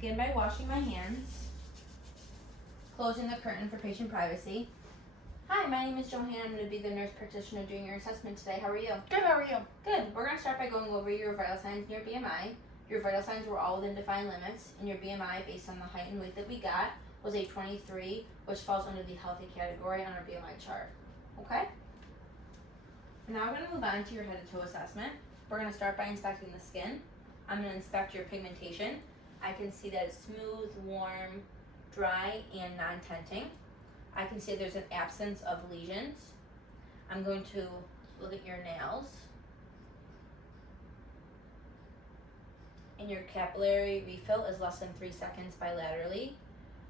begin by washing my hands, closing the curtain for patient privacy. Hi, my name is Johanna. I'm going to be the nurse practitioner doing your assessment today. How are you? Good, how are you? Good. We're going to start by going over your vital signs and your BMI. Your vital signs were all within defined limits, and your BMI, based on the height and weight that we got, was a 23, which falls under the healthy category on our BMI chart. Okay? Now we're going to move on to your head to toe assessment. We're going to start by inspecting the skin. I'm going to inspect your pigmentation. I can see that it's smooth, warm, dry, and non-tenting. I can see there's an absence of lesions. I'm going to look at your nails. And your capillary refill is less than 3 seconds bilaterally.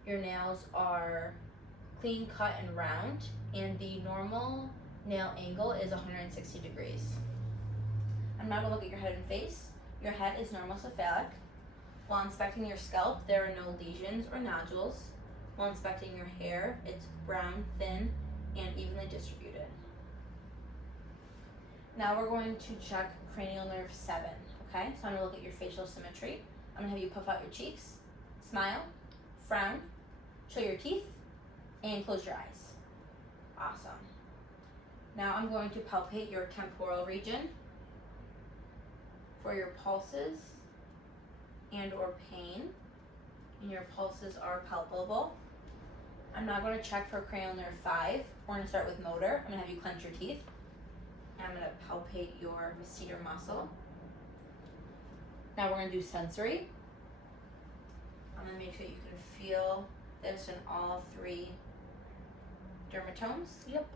Your nails are clean cut and round, and the normal nail angle is 160 degrees. I'm now going to look at your head and face. Your head is normocephalic. While inspecting your scalp, there are no lesions or nodules. While inspecting your hair, it's brown, thin, and evenly distributed. Now we're going to check cranial nerve 7, okay? So I'm going to look at your facial symmetry. I'm going to have you puff out your cheeks, smile, frown, show your teeth, and close your eyes. Awesome. Now I'm going to palpate your temporal region for your pulses and or pain, and your pulses are palpable. I'm now going to check for cranial nerve 5. We're going to start with motor. I'm going to have you clench your teeth. And I'm going to palpate your masseter muscle. Now we're going to do sensory. I'm going to make sure you can feel this in all 3 dermatomes. Yep.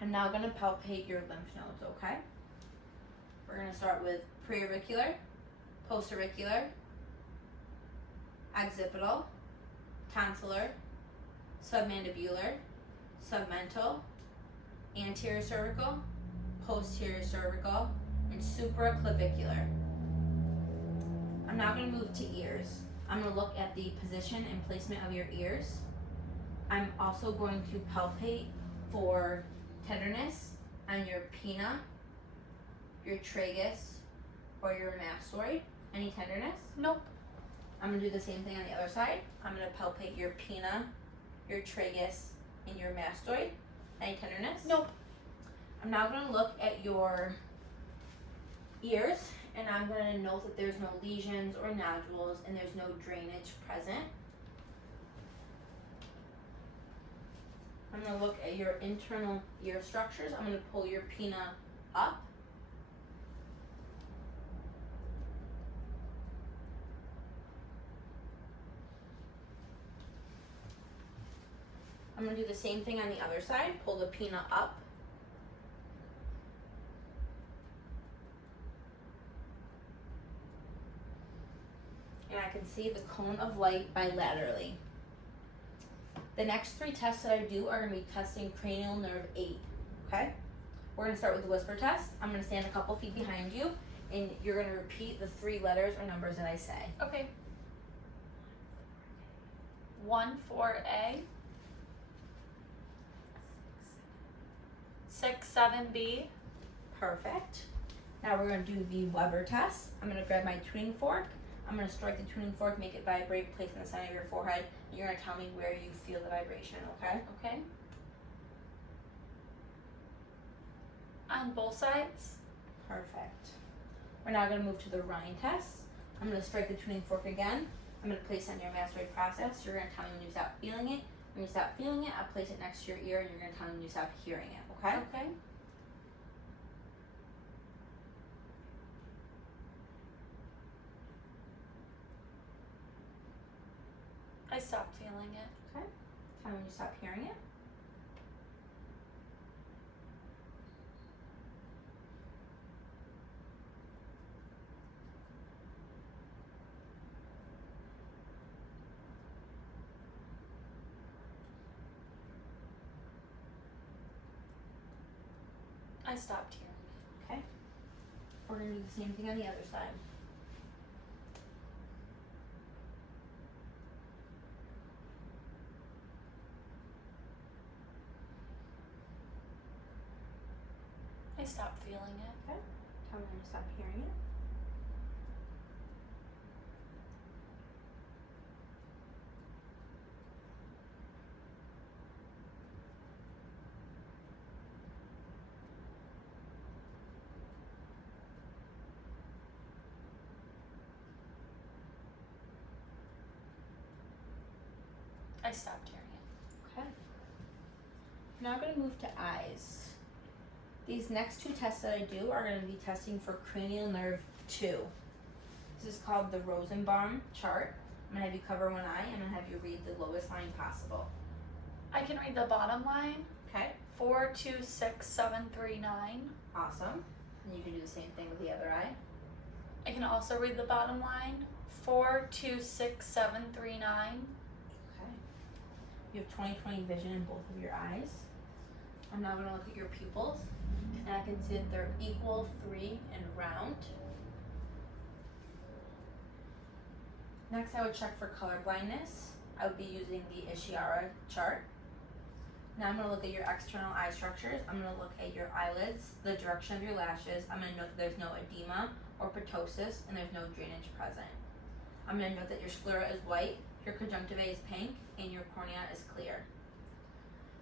I'm now going to palpate your lymph nodes, okay? We're going to start with preauricular, postauricular, occipital, tonsillar, submandibular, submental, anterior cervical, posterior cervical, and supraclavicular. I'm now going to move to ears. I'm going to look at the position and placement of your ears. I'm also going to palpate for tenderness on your pinna, your tragus, or your mastoid. Any tenderness? Nope. I'm going to do the same thing on the other side. I'm going to palpate your pinna, your tragus, and your mastoid. Any tenderness? Nope. I'm now going to look at your ears, and I'm going to note that there's no lesions or nodules, and there's no drainage present. I'm going to look at your internal ear structures. I'm going to pull your pinna up. I'm going to do the same thing on the other side. Pull the pinna up. And I can see the cone of light bilaterally. The next 3 tests that I do are going to be testing cranial nerve 8, okay? We're going to start with the whisper test. I'm going to stand a couple feet behind you, and you're going to repeat the 3 letters or numbers that I say. Okay. 1 4A, 6 7B. Perfect. Now we're going to do the Weber test. I'm going to grab my tuning fork. I'm going to strike the tuning fork, make it vibrate, place it in the center of your forehead. And you're going to tell me where you feel the vibration, okay? Okay. On both sides. Perfect. We're now going to move to the Rhine test. I'm going to strike the tuning fork again. I'm going to place it on your mastoid process. You're going to tell me when you stop feeling it. When you stop feeling it, I'll place it next to your ear, and you're going to tell me when you stop hearing it, okay? Okay. I stopped feeling it. Okay. Tell me when you stop hearing it. I stopped hearing Okay. We're going to do the same thing on the other side. I stopped feeling it. Okay. Tell me when you stop hearing it. I stopped hearing it. Okay. Now we're going to move to eyes. These next two tests that I do are going to be testing for cranial nerve 2. This is called the Rosenbaum chart. I'm going to have you cover one eye. I'm going to have you read the lowest line possible. I can read the bottom line. Okay? 426739. Awesome. And you can do the same thing with the other eye. I can also read the bottom line. 426739. Okay. You have 20/20 vision in both of your eyes. I'm now going to look at your pupils, and I can see that they're equal, 3, and round. Next, I would check for color blindness. I would be using the Ishihara chart. Now I'm going to look at your external eye structures. I'm going to look at your eyelids, the direction of your lashes. I'm going to note that there's no edema or ptosis, and there's no drainage present. I'm going to note that your sclera is white, your conjunctiva is pink, and your cornea is clear.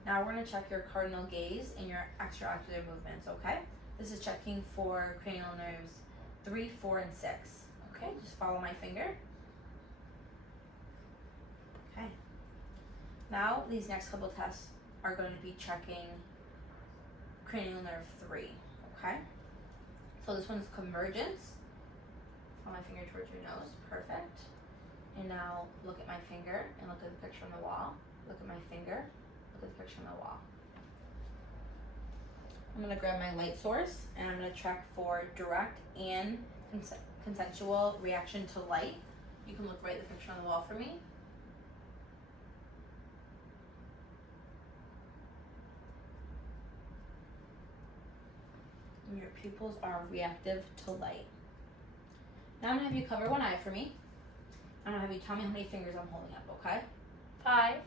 Now we're going to check your cardinal gaze and your extraocular movements, okay? This is checking for cranial nerves 3, 4, and 6. Okay, just follow my finger. Okay. Now these next couple tests are going to be checking cranial nerve 3, okay? So this one's convergence. Follow my finger towards your nose, perfect. And now look at my finger and look at the picture on the wall. Look at my finger, look at the picture on the wall. I'm going to grab my light source and I'm going to check for direct and consensual reaction to light. You can look right at the picture on the wall for me. And your pupils are reactive to light. Now I'm going to have you cover one eye for me. I'm going to have you tell me how many fingers I'm holding up, okay? 5,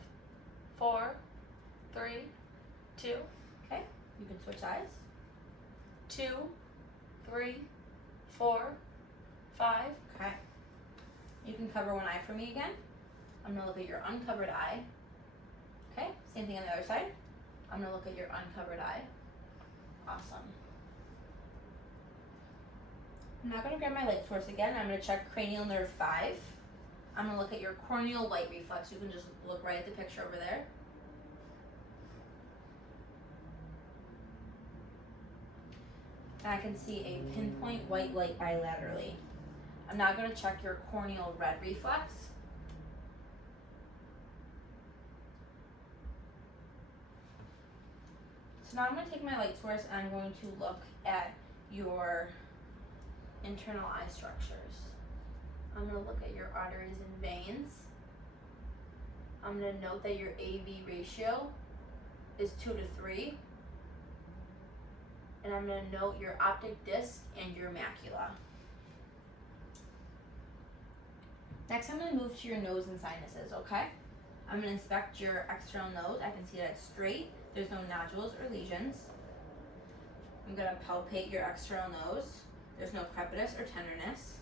4, 3, 2, Okay, you can switch eyes. 2, 3, 4, 5. Okay. You can cover one eye for me again. I'm going to look at your uncovered eye. Okay, same thing on the other side. I'm going to look at your uncovered eye. Awesome. I'm now going to grab my light source again. I'm going to check cranial nerve 5. I'm going to look at your corneal light reflex. You can just look right at the picture over there. And I can see a pinpoint white light bilaterally. I'm now going to check your corneal red reflex. So now I'm going to take my light source and I'm going to look at your internal eye structures. I'm going to look at your arteries and veins. I'm going to note that your AV ratio is 2 to 3. And I'm going to note your optic disc and your macula. Next, I'm going to move to your nose and sinuses, okay? I'm going to inspect your external nose. I can see that it's straight. There's no nodules or lesions. I'm going to palpate your external nose. There's no crepitus or tenderness.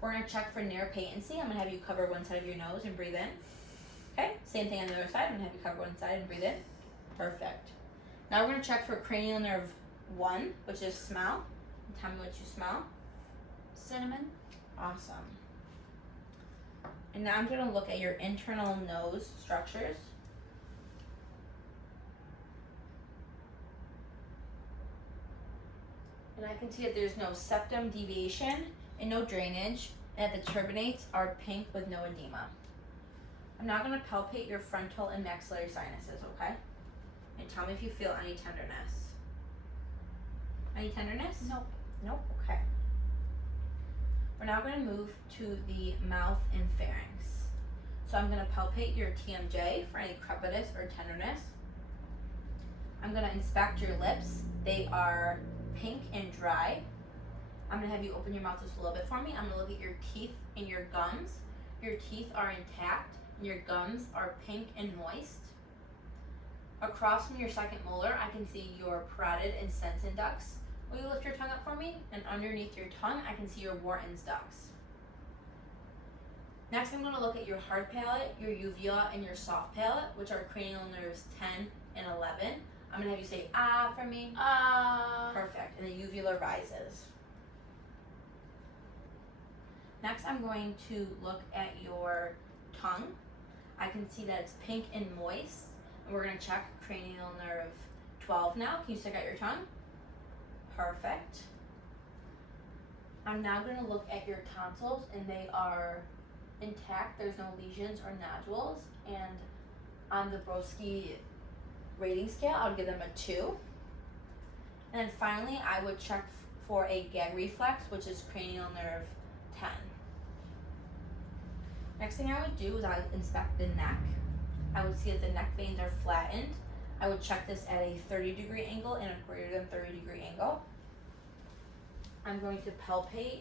We're going to check for nerve patency. I'm going to have you cover one side of your nose and breathe in. Okay, same thing on the other side. I'm going to have you cover one side and breathe in. Perfect. Now we're going to check for cranial nerve 1, which is smell. Tell me what you smell. Cinnamon. Awesome. And now I'm going to look at your internal nose structures. And I can see that there's no septum deviation and no drainage, and that the turbinates are pink with no edema. I'm now going to palpate your frontal and maxillary sinuses, okay? And tell me if you feel any tenderness. Any tenderness? Nope. Nope, okay. We're now going to move to the mouth and pharynx. So I'm going to palpate your TMJ for any crepitus or tenderness. I'm going to inspect your lips. They are pink and dry. I'm going to have you open your mouth just a little bit for me. I'm going to look at your teeth and your gums. Your teeth are intact and your gums are pink and moist. Across from your second molar, I can see your parotid and Stenson ducts. Will you lift your tongue up for me? And underneath your tongue, I can see your Wharton's ducts. Next, I'm going to look at your hard palate, your uvula, and your soft palate, which are cranial nerves 10 and 11. I'm going to have you say, ah, for me. Perfect. And the uvula rises. Next, I'm going to look at your tongue. I can see that it's pink and moist. And we're gonna check cranial nerve 12 now. Can you stick out your tongue? Perfect. I'm now gonna look at your tonsils, and they are intact. There's no lesions or nodules. And on the Broski rating scale, I would give them a 2. And then finally, I would check for a gag reflex, which is cranial nerve 10. Next thing I would do is I would inspect the neck. I would see that the neck veins are flattened. I would check this at a 30-degree angle and a greater than 30-degree angle. I'm going to palpate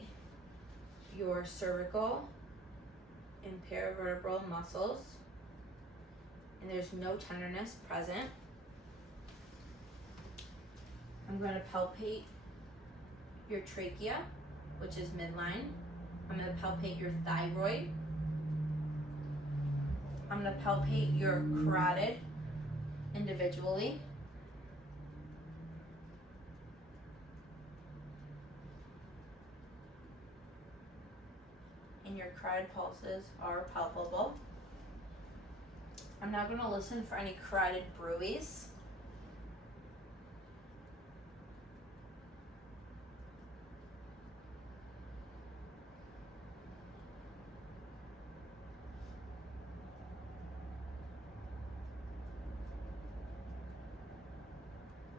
your cervical and paravertebral muscles, and there's no tenderness present. I'm going to palpate your trachea, which is midline. I'm going to palpate your thyroid. I'm going to palpate your carotid individually. And your carotid pulses are palpable. I'm now going to listen for any carotid bruits.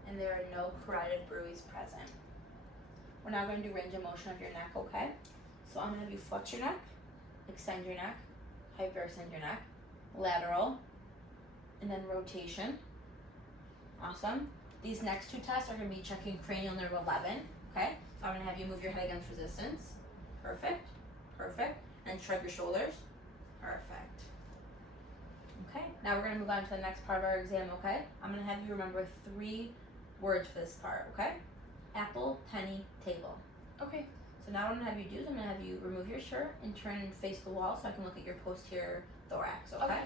And there are no carotid bruits present. We're now going to do range of motion of your neck, okay? So I'm going to have you flex your neck, extend your neck, hyperextend your neck, lateral, and then rotation. Awesome. These next 2 tests are going to be checking cranial nerve 11, okay? So I'm going to have you move your head against resistance. Perfect, perfect. And shrug your shoulders. Perfect. Okay, now we're going to move on to the next part of our exam, okay? I'm going to have you remember 3 words for this part, okay? Apple, penny, table. Okay. So now what I'm going to have you do is I'm going to have you remove your shirt and turn and face the wall so I can look at your posterior thorax, okay? Okay.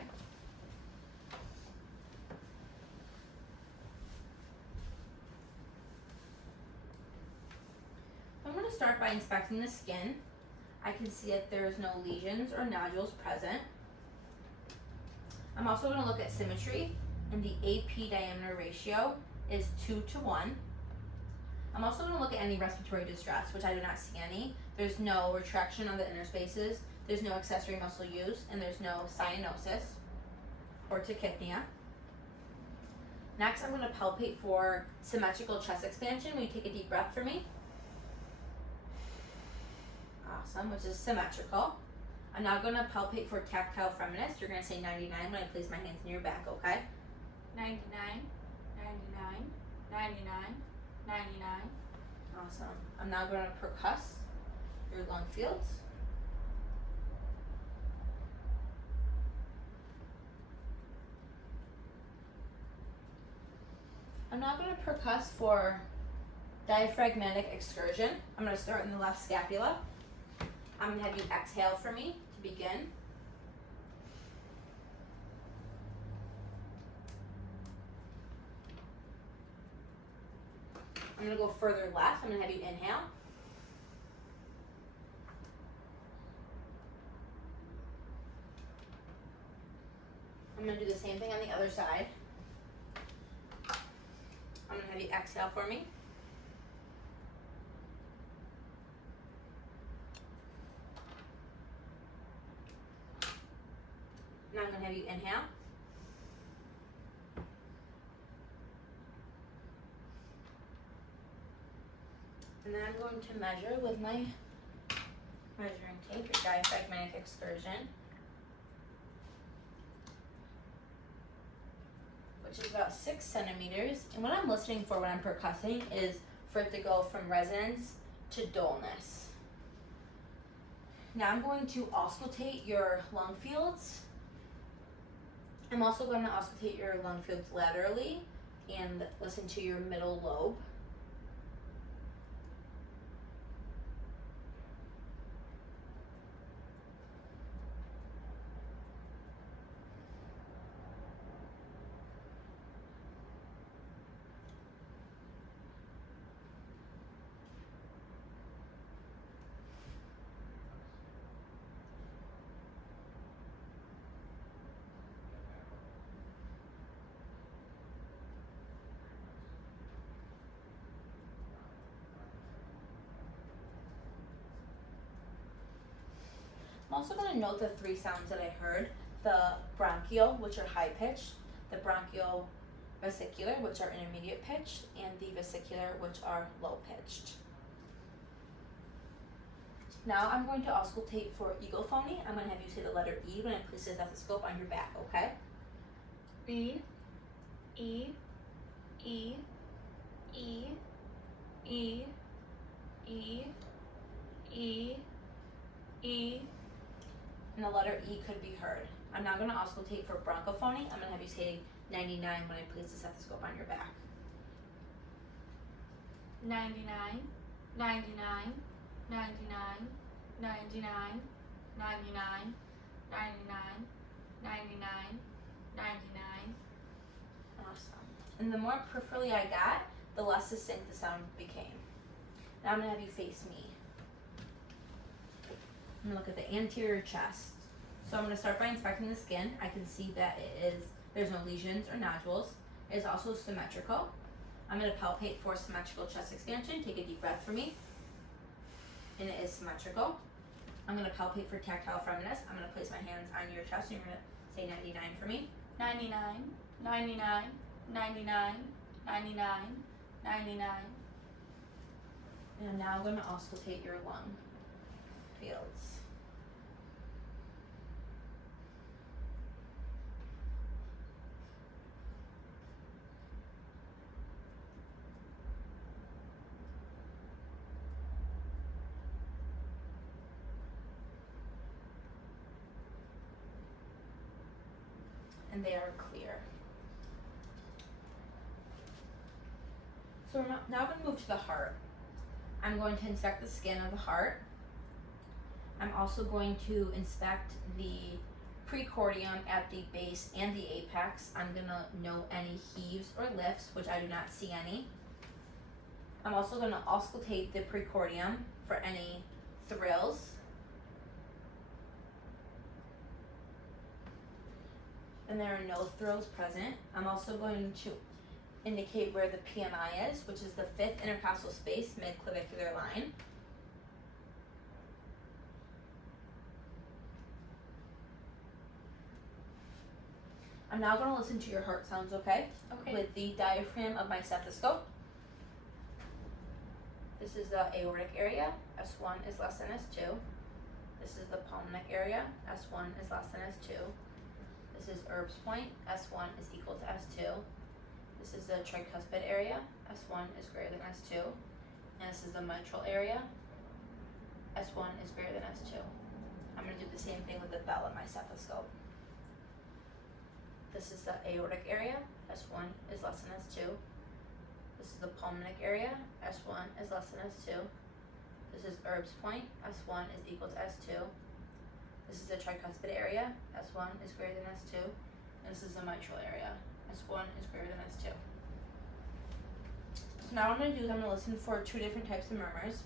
I'm going to start by inspecting the skin. I can see that there's no lesions or nodules present. I'm also going to look at symmetry, and the AP diameter ratio is 2:1. I'm also going to look at any respiratory distress, which I do not see any. There's no retraction of the inner spaces, there's no accessory muscle use, and there's no cyanosis or tachypnea. Next, I'm going to palpate for symmetrical chest expansion. Will you take a deep breath for me? Awesome, which is symmetrical. I'm now going to palpate for tactile firmness. You're going to say 99 when I place my hands in your back, okay? 99, 99, 99, 99. Awesome. I'm now going to percuss your lung fields. I'm now going to percuss for diaphragmatic excursion. I'm going to start in the left scapula. I'm going to have you exhale for me to begin. I'm going to go further left. I'm going to have you inhale. I'm going to do the same thing on the other side. I'm going to have you exhale for me. Now I'm going to have you inhale. And then I'm going to measure with my measuring tape your diaphragmatic excursion, which is about 6 centimeters. And what I'm listening for when I'm percussing is for it to go from resonance to dullness. Now I'm going to auscultate your lung fields. I'm also going to auscultate your lung fields laterally and listen to your middle lobe. I'm also going to note the 3 sounds that I heard: the bronchial, which are high pitched, the bronchial vesicular, which are intermediate pitched, and the vesicular, which are low pitched. Now I'm going to auscultate for egophony. I'm going to have you say the letter E when I place the stethoscope on your back, okay? E, E, E, E, E, E, E, E. And the letter E could be heard. I'm now going to auscultate for bronchophony. I'm going to have you say 99 when I place the stethoscope on your back. 99, 99, 99, 99, 99, 99, 99, 99. Awesome. And the more peripherally I got, the less distinct the sound became. Now I'm going to have you face me. I'm going to look at the anterior chest. So I'm going to start by inspecting the skin. I can see that there's no lesions or nodules. It is also symmetrical. I'm going to palpate for symmetrical chest expansion. Take a deep breath for me. And it is symmetrical. I'm going to palpate for tactile firmness. I'm going to place my hands on your chest and you're going to say 99 for me. 99, 99, 99, 99, 99. And now I'm going to auscultate your lung fields. And they are clear. So we're now going to move to the heart. I'm going to inspect the skin of the heart. I'm also going to inspect the precordium at the base and the apex. I'm going to note any heaves or lifts, which I do not see any. I'm also going to auscultate the precordium for any thrills. And there are no thrills present. I'm also going to indicate where the PMI is, which is the 5th intercostal space, mid-clavicular line. I'm now going to listen to your heart sounds, okay? Okay. With the diaphragm of my stethoscope. This is the aortic area. S1 is less than S2. This is the pulmonic area. S1 is less than S2. This is Erb's point. S1 is equal to S2. This is the tricuspid area. S1 is greater than S2. And this is the mitral area. S1 is greater than S2. I'm going to do the same thing with the bell of my stethoscope. This is the aortic area. S1 is less than S2. This is the pulmonic area. S1 is less than S2. This is Erb's point. S1 is equal to S2. This is the tricuspid area. S1 is greater than S2. And this is the mitral area. S1 is greater than S2. So now what I'm going to do is I'm going to listen for 2 different types of murmurs.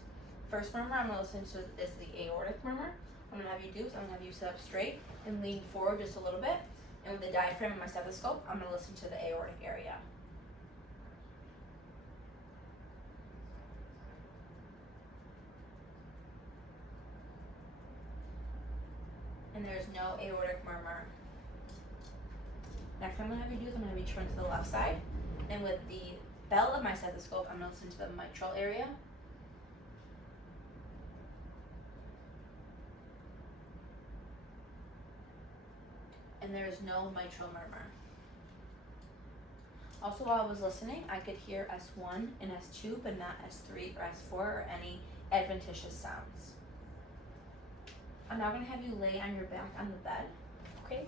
First murmur I'm going to listen to is the aortic murmur. What I'm going to have you do is I'm going to have you sit up straight and lean forward just a little bit. And with the diaphragm of my stethoscope, I'm going to listen to the aortic area. And there's no aortic murmur. Next, I'm going to have you do is I'm going to have you turn to the left side. And with the bell of my stethoscope, I'm going to listen to the mitral area. And there is no mitral murmur. Also, while I was listening, I could hear S1 and S2, but not S3 or S4 or any adventitious sounds. I'm now going to have you lay on your back on the bed. Okay.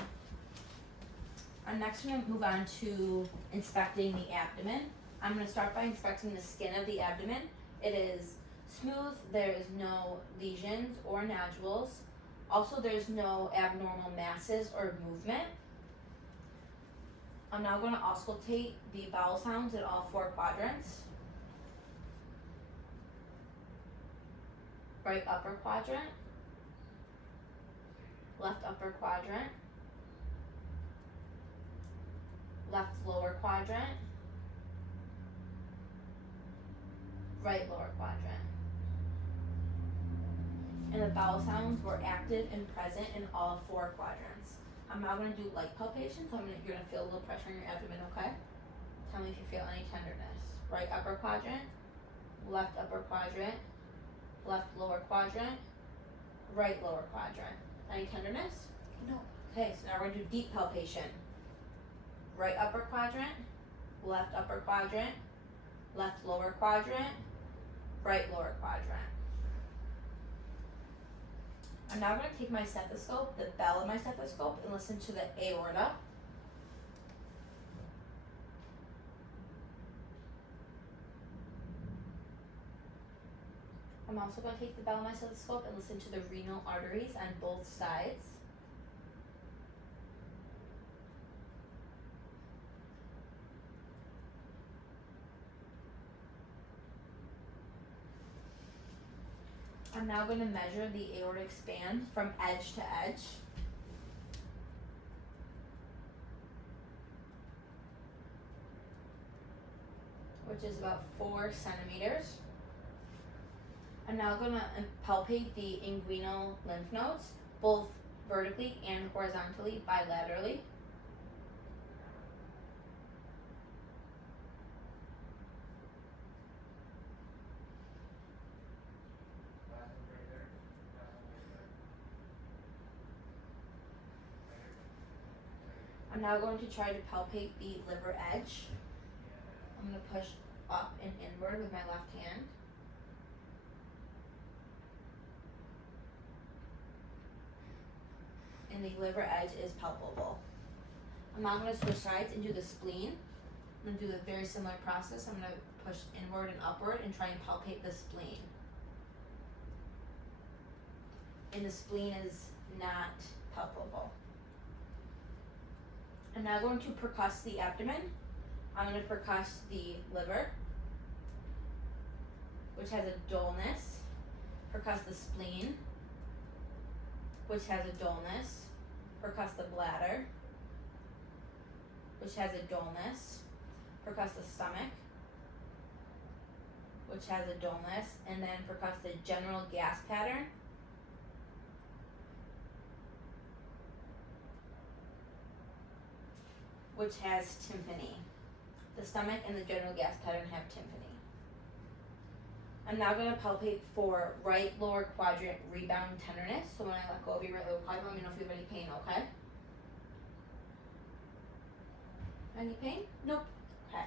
I'm next going to move on to inspecting the abdomen. I'm going to start by inspecting the skin of the abdomen. It is smooth. There is no lesions or nodules. Also, there's no abnormal masses or movement. I'm now going to auscultate the bowel sounds in all 4 quadrants. Right upper quadrant. Left upper quadrant. Left lower quadrant. Right lower quadrant. and the bowel sounds were active and present in all 4 quadrants. I'm now going to do light palpation, so you're going to feel a little pressure in your abdomen, okay? Tell me if you feel any tenderness. Right upper quadrant, left upper quadrant, left lower quadrant, right lower quadrant. Any tenderness? No. Okay, so now we're going to do deep palpation. Right upper quadrant, left upper quadrant, left lower quadrant, right lower quadrant. I'm now going to take my stethoscope, the bell of my stethoscope, and listen to the aorta. I'm also going to take the bell of my stethoscope and listen to the renal arteries on both sides. I'm now going to measure the aorta expand from edge to edge. Which is about 4 centimeters. I'm now going to palpate the inguinal lymph nodes, both vertically and horizontally, bilaterally. I'm now going to try to palpate the liver edge. I'm going to push up and inward with my left hand. And the liver edge is palpable. I'm now going to switch sides and do the spleen. I'm going to do a very similar process. I'm going to push inward and upward and try and palpate the spleen. And the spleen is not palpable. I'm now going to percuss the abdomen. I'm going to percuss the liver, which has a dullness. Percuss the spleen, which has a dullness. Percuss the bladder, which has a dullness. Percuss the stomach, which has a dullness. And then percuss the general gas pattern, which has tympany. The stomach and the general gas pattern have tympany. I'm now going to palpate for right lower quadrant rebound tenderness. So when I let go of your right lower quadrant, let me know if you have any pain, okay? Any pain? Nope. Okay.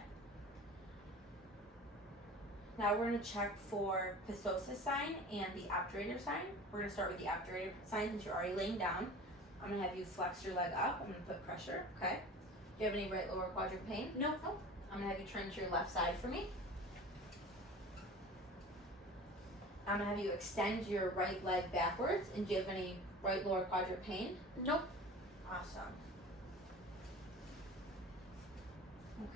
Now we're going to check for Pistosis sign and the obturator sign. We're going to start with the obturator sign since you're already laying down. I'm going to have you flex your leg up. I'm going to put pressure, okay? Do you have any right lower quadrant pain? Nope. Nope. I'm going to have you turn to your left side for me. I'm going to have you extend your right leg backwards. And do you have any right lower quadrant pain? Nope. Awesome.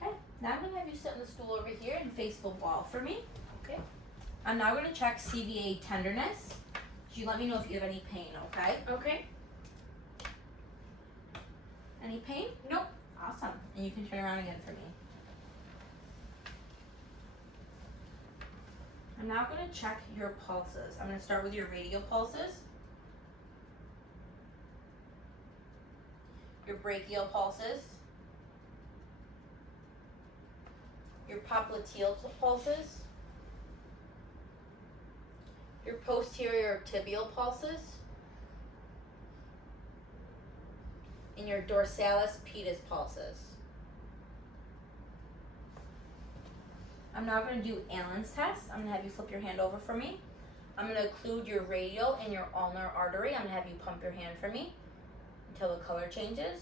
Okay. Now I'm going to have you sit on the stool over here and face the wall for me. Okay. I'm now going to check CVA tenderness. So you let me know if you have any pain, okay? Okay. Any pain? Nope. Awesome. And you can turn around again for me. I'm now going to check your pulses. I'm going to start with your radial pulses, your brachial pulses, your popliteal pulses, your posterior tibial pulses, and your dorsalis pedis pulses. I'm now going to do Allen's test. I'm going to have you flip your hand over for me. I'm going to occlude your radial and your ulnar artery. I'm going to have you pump your hand for me until the color changes.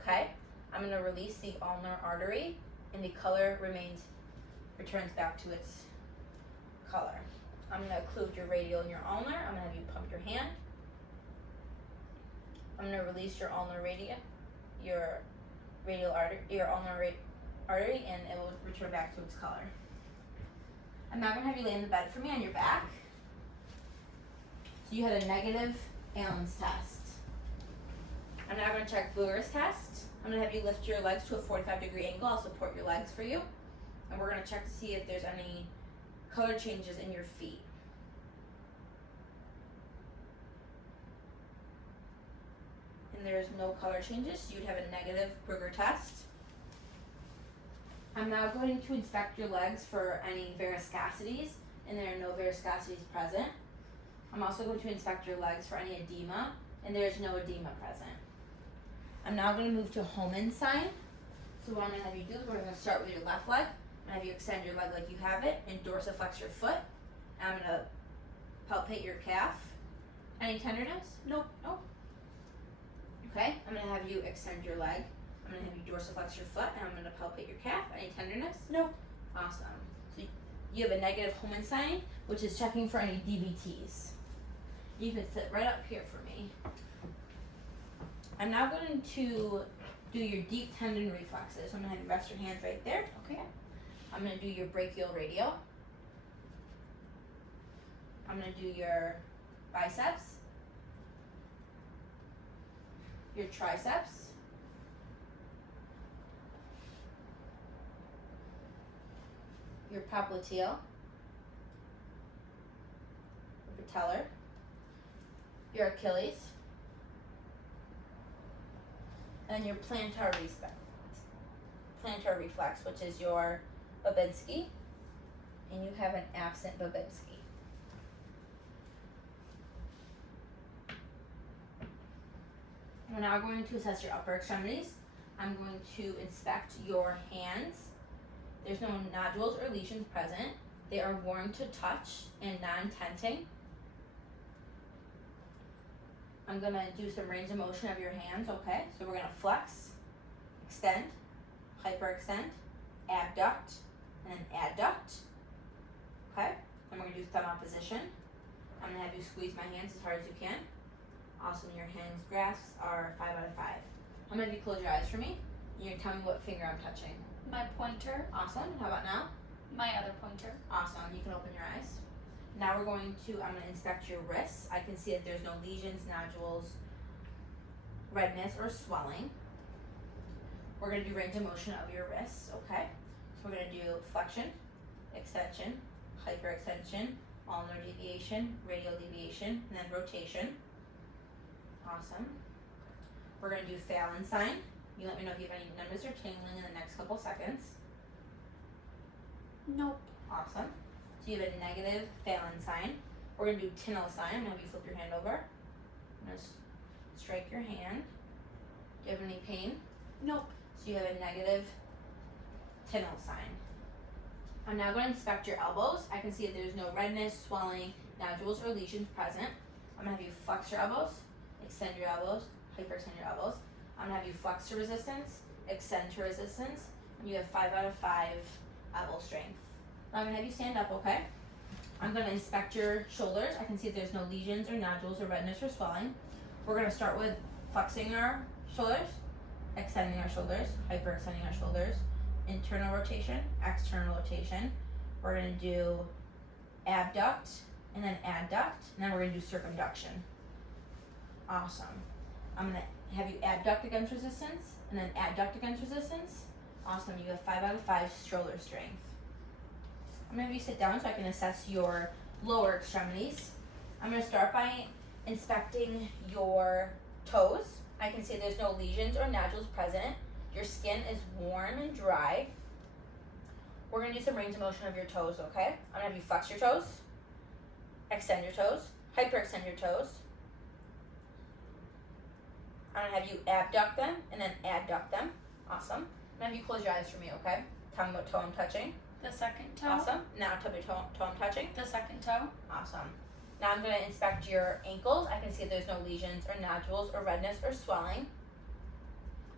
Okay. I'm going to release the ulnar artery and the color returns back to its color. I'm going to occlude your radial and your ulnar. I'm going to have you pump your hand. I'm going to release your ulnar your radial artery, your ulnar artery, and it will return back to its color. I'm now going to have you lay in the bed for me on your back. So you had a negative Allen's test. I'm now going to check Brewer's test. I'm going to have you lift your legs to a 45-degree angle. I'll support your legs for you. And we're going to check to see if there's any color changes in your feet. and there's no color changes, so you'd have a negative Brugger test. I'm now going to inspect your legs for any varicosities, and there are no varicosities present. I'm also going to inspect your legs for any edema, and there is no edema present. I'm now going to move to Homan sign. So what I'm going to have you do is we're going to start with your left leg. I'm going to have you extend your leg like you have it and dorsiflex your foot. I'm going to palpate your calf. Any tenderness? Nope. Nope. Okay, I'm going to have you extend your leg. I'm going to have you dorsiflex your foot, and I'm going to palpate your calf. Any tenderness? Nope. Awesome. So you have a negative Homan sign, which is checking for any DVTs. You can sit right up here for me. I'm now going to do your deep tendon reflexes. So I'm going to have you rest your hands right there. Okay. I'm going to do your brachial radial. I'm going to do your biceps, your triceps, your popliteal, your patellar, your Achilles, and your plantar reflex, which is your Babinski, and you have an absent Babinski. We're now going to assess your upper extremities. I'm going to inspect your hands. There's no nodules or lesions present. They are warm to touch and non-tenting. I'm going to do some range of motion of your hands, okay? So we're going to flex, extend, hyperextend, abduct, and then adduct, okay? And we're going to do thumb opposition. I'm going to have you squeeze my hands as hard as you can. Awesome, your hands grasps are 5 out of 5. I'm going to have you close your eyes for me. You're going to tell me what finger I'm touching. My pointer. Awesome, how about now? My other pointer. Awesome, you can open your eyes. Now I'm going to inspect your wrists. I can see that there's no lesions, nodules, redness, or swelling. We're going to do range of motion of your wrists, okay? So we're going to do flexion, extension, hyperextension, ulnar deviation, radial deviation, and then rotation. Awesome. We're going to do Fallon sign. You let me know if you have any numbness or tingling in the next couple seconds. Nope. Awesome. So you have a negative Fallon sign. We're going to do Tinel sign. I'm going to have you flip your hand over. I'm going to strike your hand. Do you have any pain? Nope. So you have a negative Tinel sign. I'm now going to inspect your elbows. I can see that there's no redness, swelling, nodules, or lesions present. I'm going to have you flex your elbows, extend your elbows, hyperextend your elbows. I'm going to have you flex to resistance, extend to resistance, and you have 5 out of 5 elbow strength. Now I'm going to have you stand up, okay? I'm going to inspect your shoulders. I can see that there's no lesions or nodules or redness or swelling. We're going to start with flexing our shoulders, extending our shoulders, hyperextending our shoulders, internal rotation, external rotation. We're going to do abduct and then adduct, and then we're going to do circumduction. Awesome. I'm going to have you abduct against resistance and then adduct against resistance. Awesome. You have 5 out of 5 shoulder strength. I'm going to have you sit down so I can assess your lower extremities. I'm going to start by inspecting your toes. I can see there's no lesions or nodules present. Your skin is warm and dry. We're going to do some range of motion of your toes, okay? I'm going to have you flex your toes, extend your toes, hyperextend your toes. I'm going to have you abduct them and then adduct them. Awesome. I'm going to have you close your eyes for me, okay? Tell me what toe I'm touching. The second toe. Awesome. Now tell me toe I'm touching. The second toe. Awesome. Now I'm going to inspect your ankles. I can see there's no lesions or nodules or redness or swelling.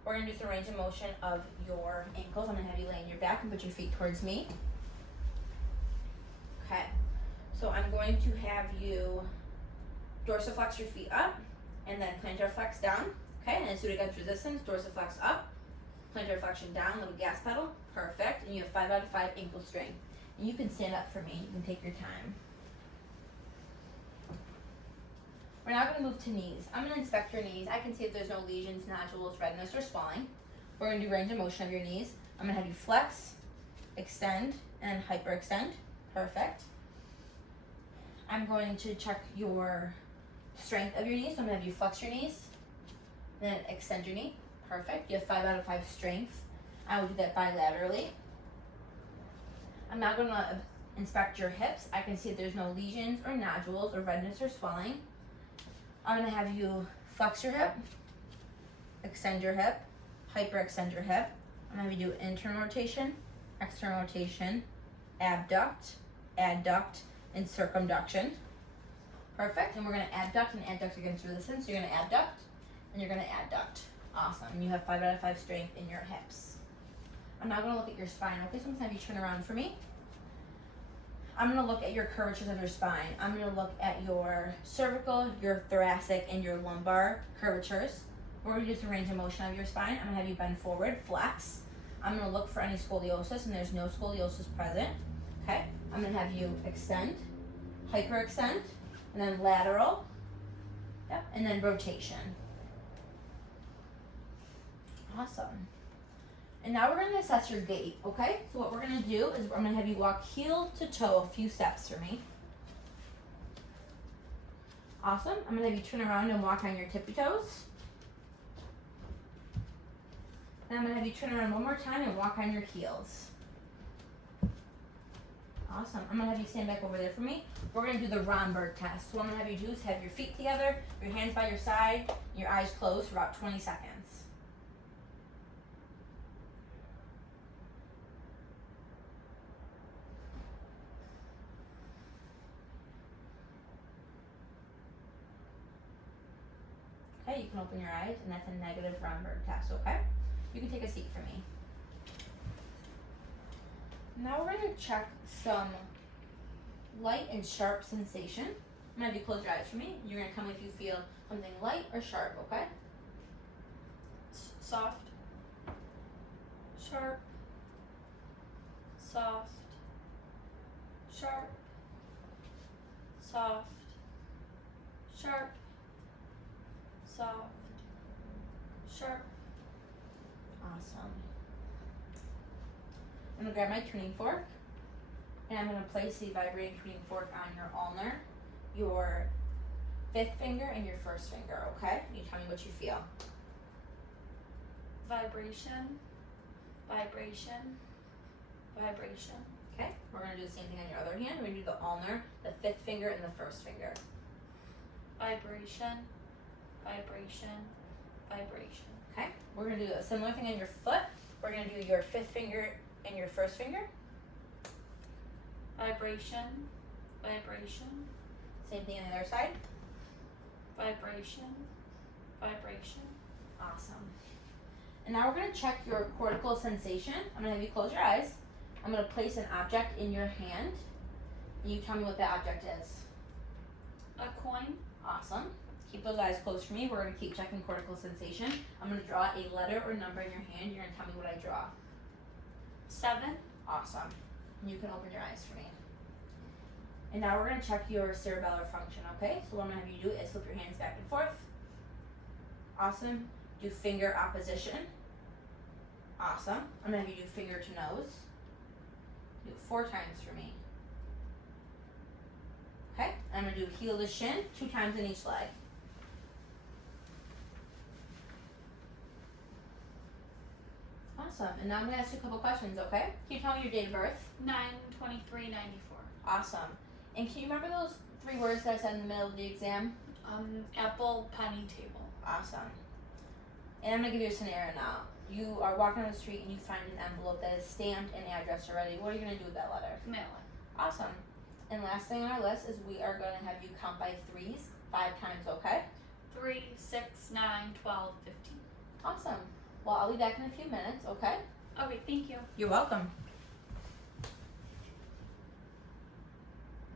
We're going to do some range of motion of your ankles. I'm going to have you lay on your back and put your feet towards me. Okay. So I'm going to have you dorsiflex your feet up and then plantar flex down. Okay, and then suit against resistance, dorsiflex up, plantar flexion down, little gas pedal. Perfect. And you have 5 out of 5 ankle strength. And you can stand up for me. You can take your time. We're now going to move to knees. I'm going to inspect your knees. I can see if there's no lesions, nodules, redness, or swelling. We're going to do range of motion of your knees. I'm going to have you flex, extend, and hyperextend. Perfect. I'm going to check your strength of your knees. So I'm going to have you flex your knees, Then extend your knee. Perfect. You have 5 out of 5 strength. I will do that bilaterally. I'm now going to inspect your hips. I can see that there's no lesions or nodules or redness or swelling. I'm going to have you flex your hip, extend your hip, hyperextend your hip. I'm going to have you do internal rotation, external rotation, abduct, adduct, and circumduction. Perfect. And we're going to abduct and adduct against resistance. You're going to abduct and you're going to adduct. Awesome. You have 5 out of 5 strength in your hips. I'm now going to look at your spine. Okay, so I'm going to have you turn around for me. I'm going to look at your curvatures of your spine. I'm going to look at your cervical, your thoracic, and your lumbar curvatures. We're going to do some range of motion of your spine. I'm going to have you bend forward, flex. I'm going to look for any scoliosis, and there's no scoliosis present. Okay, I'm going to have you extend, hyperextend, and then lateral, yep, and then rotation. Awesome. And now we're going to assess your gait, okay? So what we're going to do is I'm going to have you walk heel to toe a few steps for me. Awesome. I'm going to have you turn around and walk on your tippy toes. And I'm going to have you turn around one more time and walk on your heels. Awesome. I'm going to have you stand back over there for me. We're going to do the Romberg test. So what I'm going to have you do is have your feet together, your hands by your side, your eyes closed for about 20 seconds. Okay, you can open your eyes, and that's a negative Romberg test, okay? You can take a seat for me. Now we're going to check some light and sharp sensation. I'm going to have you close your eyes for me. You're going to tell me if you feel something light or sharp, okay? Soft. Sharp. Soft. Sharp. Soft. Sharp. Soft. Sharp. Awesome. I'm going to grab my tuning fork, and I'm going to place the vibrating tuning fork on your ulnar, your 5th finger, and your 1st finger, okay? You tell me what you feel. Vibration. Vibration. Vibration. Okay, we're going to do the same thing on your other hand. We're going to do the ulnar, the 5th finger, and the 1st finger. Vibration. Vibration. Vibration. Okay, we're going to do a similar thing on your foot. We're going to do your 5th finger and your 1st finger. Vibration. Vibration. Same thing on the other side. Vibration. Vibration. Awesome. And now we're going to check your cortical sensation. I'm going to have you close your eyes. I'm going to place an object in your hand. And you tell me what that object is. A coin. Awesome. Keep those eyes closed for me. We're going to keep checking cortical sensation. I'm going to draw a letter or number in your hand. You're going to tell me what I draw. 7. Awesome. You can open your eyes for me. And now we're going to check your cerebellar function, okay? So what I'm going to have you do is flip your hands back and forth. Awesome. Do finger opposition. Awesome. I'm going to have you do finger to nose. Do it 4 times for me. Okay? I'm going to do heel to shin 2 times in each leg. Awesome. And now I'm going to ask you a couple questions, okay? Can you tell me your date of birth? 9/23/94. Awesome. And can you remember those 3 words that I said in the middle of the exam? Apple, penny, table. Awesome. And I'm going to give you a scenario now. You are walking on the street and you find an envelope that is stamped and addressed already. What are you going to do with that letter? Mail it. Awesome. And last thing on our list is we are going to have you count by 3s 5 times, okay? 3, 6, 9, 12, 15. Awesome. Well, I'll be back in a few minutes, okay? Okay, thank you. You're welcome.